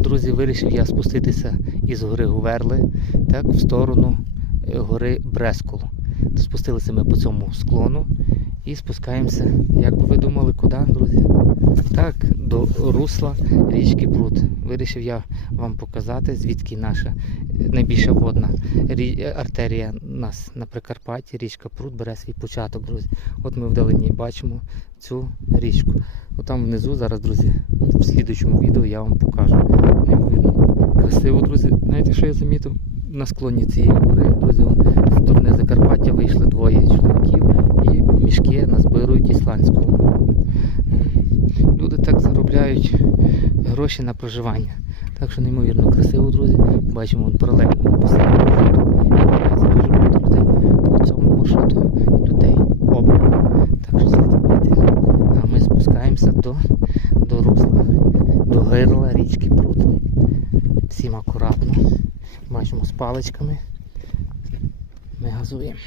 Друзі, вирішив я спуститися із гори Гуверли так, в сторону е, гори Брескул. Спустилися ми по цьому склону і спускаємося, як би ви думали, куди, друзі? Так, до русла річки Прут. Вирішив я вам показати, звідки наша найбільша водна е, артерія нас на Прикарпатті, річка Прут бере свій початок, друзі. От ми вдалині бачимо цю річку. Отам внизу зараз, друзі, в слідучому відео я вам покажу. Красиво, друзі. Знаєте, що я замітив? На склоні цієї гори, друзі, вон, з сторони Закарпаття вийшли двоє чоловіків і мішки назбирують ісландського. Люди так заробляють гроші на проживання. Так що неймовірно красиво, друзі. Бачимо вон паралельно по самому маршруту. Відбувається дуже багато людей по цьому маршруту людей обмаль. Так що слідкуйте. А ми спускаємося до, до русла, до гирла річки. Всім акуратно. Бачимо з паличками. Ми газуємо.